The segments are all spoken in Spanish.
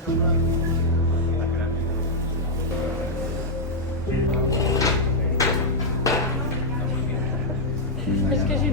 Es que sí.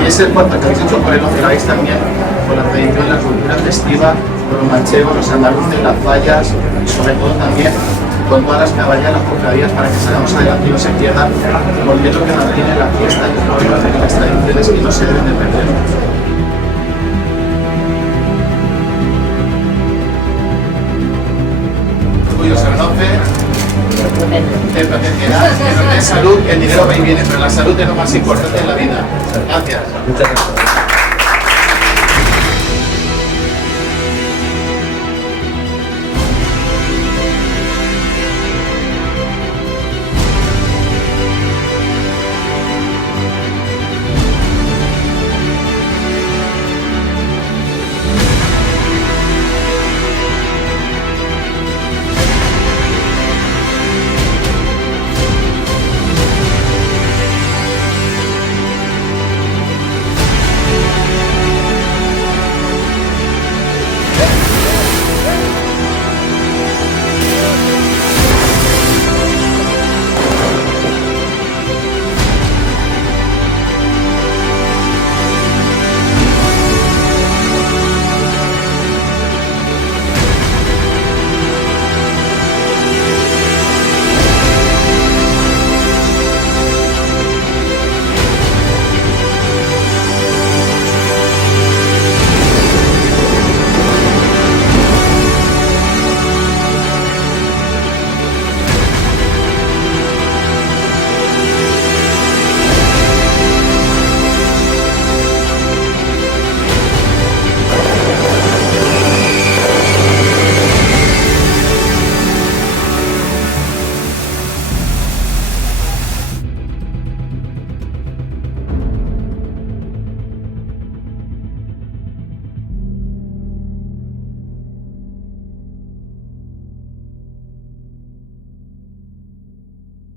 Y es el cuarto que habéis hecho por el Oceláis también, con la tradición, la cultura festiva, con los manchegos, los andaluces, las fallas y sobre todo también con todas las caballas, las cofradías, para que salgamos adelante y no se pierdan, porque es lo que mantiene la fiesta y es lo que mantiene las tradiciones y no se deben de perder. Orgullo se reconoce de protegerá, de salud, que el dinero va y viene, pero la salud es lo más importante en la vida. Gracias. Muchas gracias.